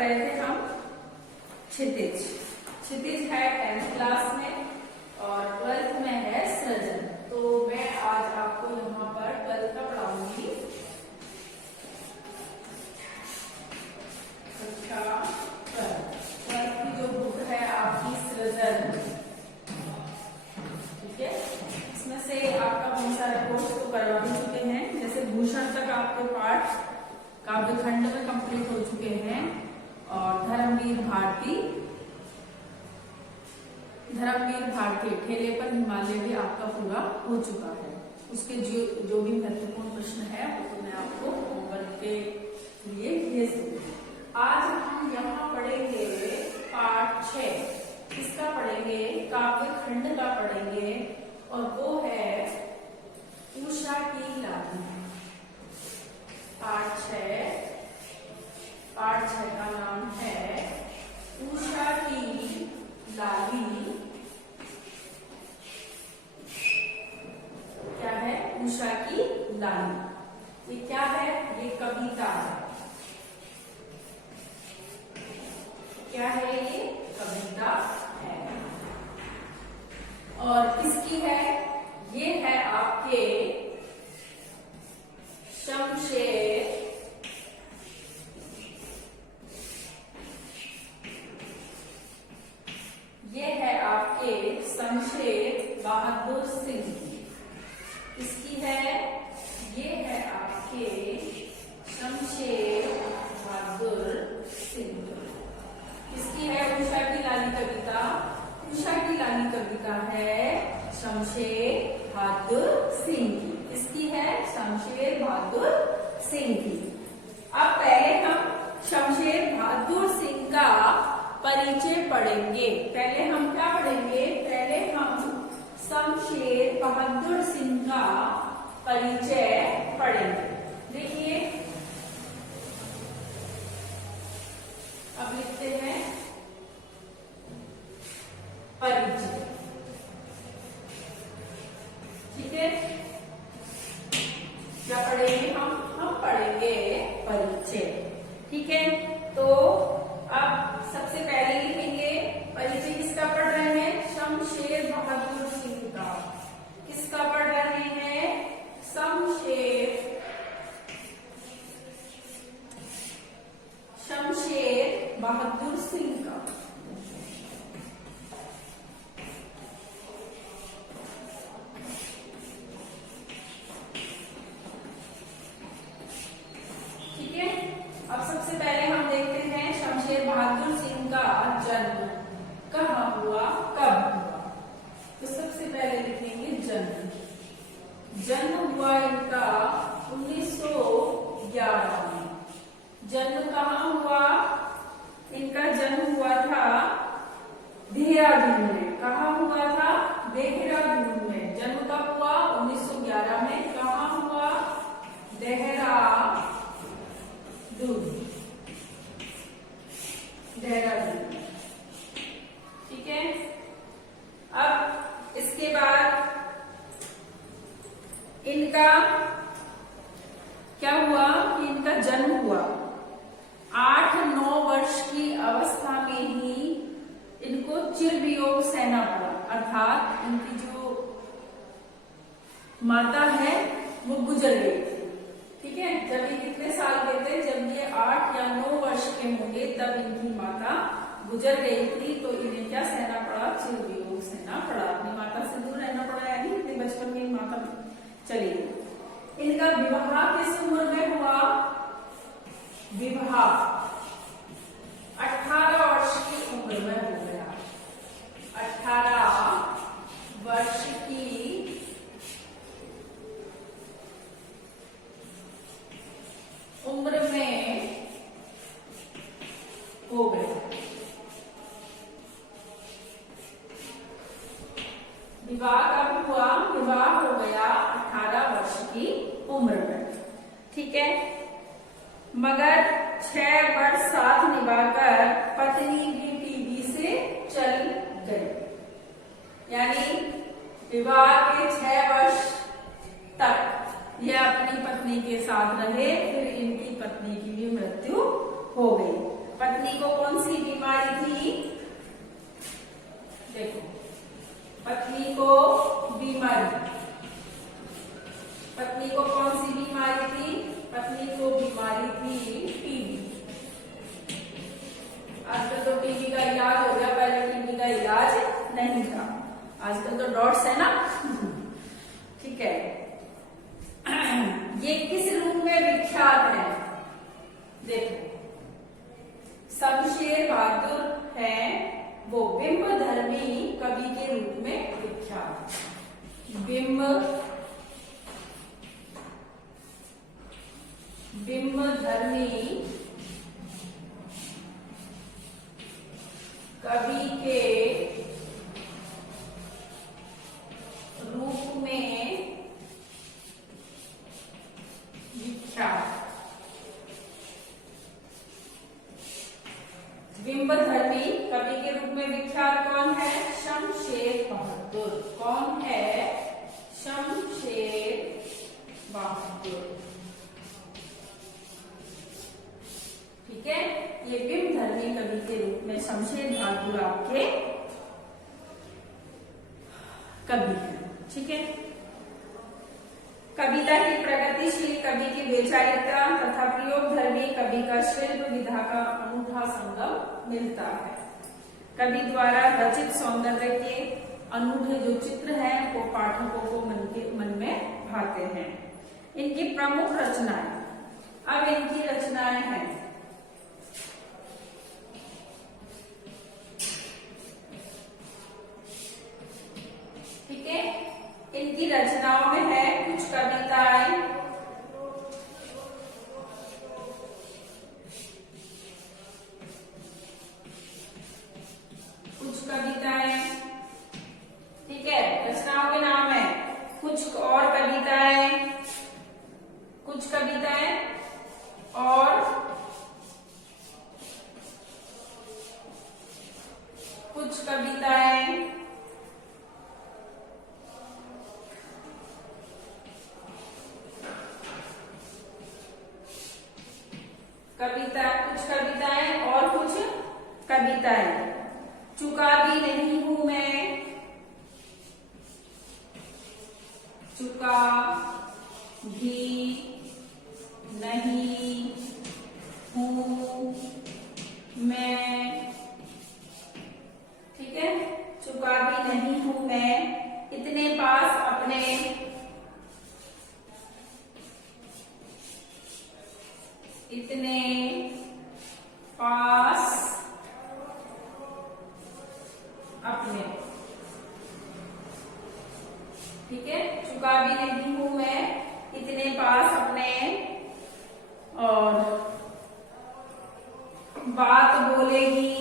रहे थे हम क्षितिज। क्षितिज है 10th क्लास में और 12th में है सृजन। तो मैं आज आपको यहाँ पर 12th का पढ़ाऊंगी। कक्षा 12th की जो बुक है आपकी सृजन, ठीक है। इसमें से आपका बहुत सारे कोर्स तो करवा भी चुके हैं, जैसे भूषण तक आपके पाठ काव्यखंड में कंप्लीट हो चुके हैं और धर्मवीर भारती ठेले पर हिमालय भी आपका पूरा हो चुका है। उसके जो भी महत्वपूर्ण प्रश्न है वो तो मैं आपको होमवर्क के लिए भेज दूंगी। आज हम यहाँ पढ़ेंगे पाठ 6। किसका पढ़ेंगे? काव्यखंड का पढ़ेंगे और वो है उषा की लाली। पाठ 6 का नाम है उषा की लाली। क्या है? उषा की लाली। ये क्या है? ये कविता है। क्या है? ये कविता है। और किसकी है? ये है आपके शमशेर बहादुर सिंह की। किसकी है? ये है आपके शमशेर बहादुर सिंह। किसकी है उषा की लाली कविता? उषा की लाली कविता है शमशेर बहादुर सिंह की। किसकी है? शमशेर बहादुर सिंह की। अब पहले हम शमशेर बहादुर सिंह का परिचय पढ़ेंगे। पहले हम क्या पढ़ेंगे? पहले हम शमशेर बहादुर सिंह का परिचय पढ़ेंगे। देखिए, अब लिखते हैं परिचय। ठीक है, क्या पढ़ेंगे हम पढ़ेंगे परिचय। ठीक है, तो अब सबसे पहले लिखेंगे परिचय। किसका पढ़ रहे हैं? शमशेर बहादुर सिंह का। किसका पढ़ रहे हैं? शमशेर बहादुर सिंह का। ठीक है, अब सबसे पहले हम देखते हैं शमशेर बहादुर सिंह का जन्म कहाँ हुआ, कब हुआ। तो सबसे पहले लिखेंगे जन्म। जन्म हुआ इनका 1911 में। जन्म कहाँ हुआ? इनका जन्म हुआ था देहरादून में। कहाँ हुआ था? देहरादून में। जन्म कब हुआ? 1911 में। कहाँ हुआ? देहरादून। ठीक है, अब इसके बाद इनका क्या हुआ कि इनका जन्म हुआ 8-9 वर्ष की अवस्था में ही इनको चिरवियोग सहना पड़ा। अर्थात इनकी जो माता है वो गुजर गई थी। ठीक है, जब ये कितने साल के थे? जब ये 8 या 9 वर्ष के होंगे तब इनकी माता गुजर गई थी। तो इन्हें क्या सहना पड़ा? चिरवियोग सहना पड़ा। अपनी माता से दूर रहना पड़ा, यानी इतने बचपन में माता चली गई। इनका विवाह किस उम्र में हुआ? विवाह 18 वर्ष की उम्र में हो गया। 18 वर्ष की उम्र में हो गया। विवाह कब हुआ? विवाह हो गया 18 वर्ष की उम्र में। ठीक है, मगर 6 वर्ष साथ निभाकर पत्नी भी टीबी से चल गई। यानी विवाह के 6 वर्ष तक ये अपनी पत्नी के साथ रहे, फिर इनकी पत्नी की भी मृत्यु हो गई। पत्नी को कौन सी बीमारी थी? देखो, पत्नी को बीमारी, पत्नी को कौन सी बीमारी थी? पत्नी को बीमारी थी टीबी। आजकल तो टीबी का इलाज हो गया, पहले टीबी का इलाज नहीं था। आजकल तो डॉट्स है ना। ठीक है, ये किस रूप में विख्यात है? देखो, शमशेर बहादुर है वो बिंब धर्मी कवि के रूप में विख्यात। बिंब धर्मी कवि के रूप में विख्यात। बिंब धर्मी कवि के रूप में विख्यात कौन है? शमशेर बहादुर। कौन है? शमशेर बहादुर। ठीक है, ये बिंब धर्मी कवि के रूप में शमशेर बहादुर आपके कवि है। ठीक है, कविता की प्रगतिशील कवि की वैचारिकता तथा प्रयोग धर्मी कवि का शिल्प विधा का अनूठा संगम मिलता है। कवि द्वारा रचित सौंदर्य के अनूठे जो चित्र हैं वो पाठकों को मन में भाते हैं। इनकी प्रमुख रचनाएं, अब इनकी रचनाएं हैं। ठीक है, इनकी रचनाओं में है कुछ कविताएं, ठीक है, रचनाओं के नाम है कुछ और कविताएं, कुछ कविताएं और कुछ कविताएं, कुछ कविताएं और कुछ कविताएं। चुका भी नहीं हूं मैं, चुका भी नहीं हूं मैं। ठीक है, चुका भी नहीं हूं मैं, इतने पास अपने, इतने पास अपने। ठीक है, चुका भी नहीं हूं मैं, इतने पास अपने, और बात बोलेगी,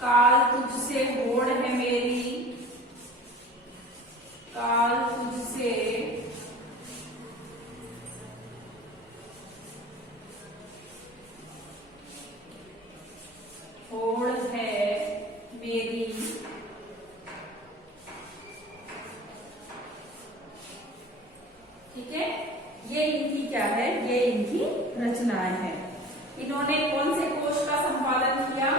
काल तुझसे होड़ है मेरी, काल तुझसे होड़ है मेरी। ठीक है, ये इनकी क्या है? ये इनकी रचनाएं हैं। इन्होंने कौन से कोश का संपादन किया?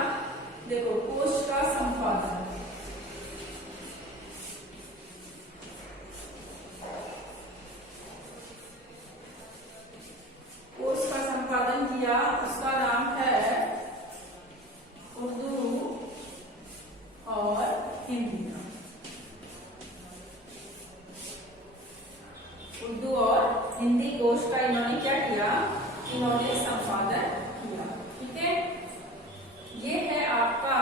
देखो, कोश का संपादन, कोश का संपादन किया, उसका नाम है उर्दू और हिंदी का। उर्दू और हिंदी कोश का इन्होंने क्या किया? इन्होंने संपादन किया। ठीक है, ये है आपका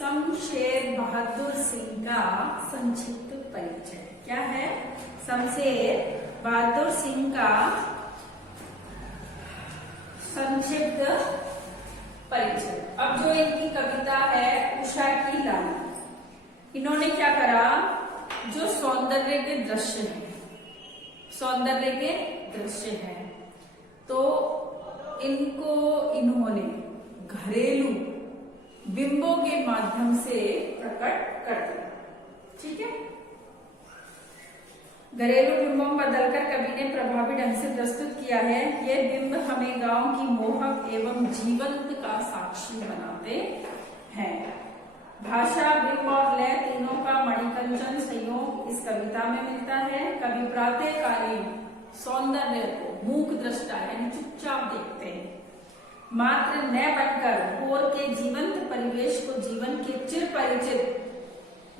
शमशेर बहादुर सिंह का संक्षिप्त परिचय। क्या है? शमशेर बहादुर सिंह का संक्षिप्त परिचय। अब जो इनकी कविता है उषा की लाली, इन्होंने क्या करा? जो सौंदर्य के दृश्य हैं, सौंदर्य के दृश्य हैं, तो इनको इन्होंने घरेलू बिंबों के माध्यम से प्रकट कर दिया। ठीक है, घरेलू बिंबों को बदलकर कवि ने प्रभावी ढंग से प्रस्तुत किया है। ये बिंब हमें गांव की मोहक एवं जीवंत का साक्षी बनाते हैं। भाषा, बिंब और लय तीनों का मणिकंचन संयोग इस कविता में मिलता है। कवि प्रातःकालीन सौंदर्य को मूक दृष्टा यानी चुपचाप देखते हैं, मात्र न बनकर भोर के जीवंत परिवेश को जीवन के चिर परिचित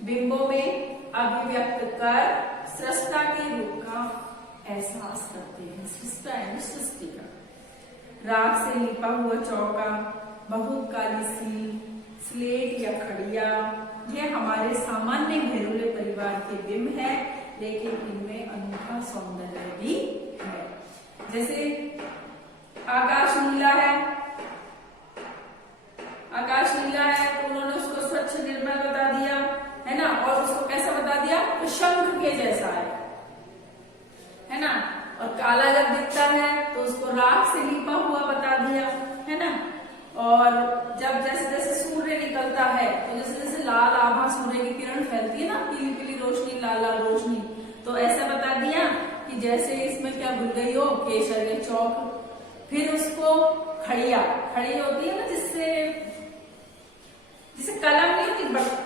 बिंबों में अभिव्यक्त कर सृष्टा के रूप का एहसास करते हैं। सृष्टा यानी सृष्टि का। राख से लिपा हुआ चौका, बहुत काली सील, स्लेट या खड़िया, ये हमारे सामान्य घरेलू परिवार के बिंब है, लेकिन इनमें अनूठा सौंदर्य भी है। जैसे आकाश नीला है, आकाश नीला है तो उन्होंने उसको स्वच्छ निर्मल बता दिया, है ना, और उसको कैसा बता दिया, तो शंख के जैसा है ना। और काला जब दिखता है तो उसको राख से लिपा हुआ बता दिया, है ना। और जब जैसे जैसे सूर्य निकलता है तो जैसे जैसे लाल आभा सूर्य की किरण फैलती है ना, पीली पीली रोशनी, लाल लाल रोशनी, तो ऐसा बता दिया कि जैसे इसमें क्या भूल गई हो, केसर के चौक। फिर उसको खड़िया, खड़ी होती है ना जिससे कलम नहीं होती,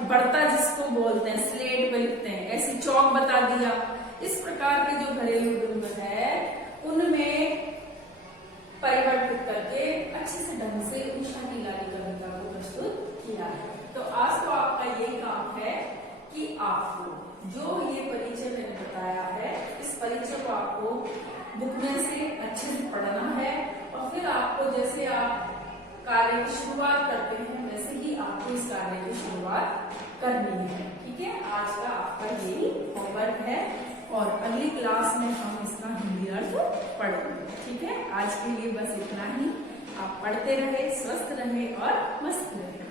बढ़ता जिसको बोलते हैं, स्लेट पे लिखते हैं, ऐसी चौक बता दिया। इस प्रकार के जो घरेलू बिंब है उनमें परिवर्तित करके अच्छे से ढंग से उषा नीलारी कविता को प्रस्तुत किया है। तो आज तो आपका ये काम है कि आपको जो ये परिचय मैंने बताया है, इस परिचय को आपको बुक में से अच्छे से पढ़ना है, और फिर आपको जैसे आप कार्य की शुरुआत करते हैं वैसे ही आपको इस कार्य की शुरुआत करनी है। ठीक है, आज का आपका यही होमवर्क है, और अगली क्लास में हम इसका हिंदी अर्थ पढ़ेंगे। ठीक है, आज के लिए बस इतना ही। आप पढ़ते रहे, स्वस्थ रहे और मस्त रहे।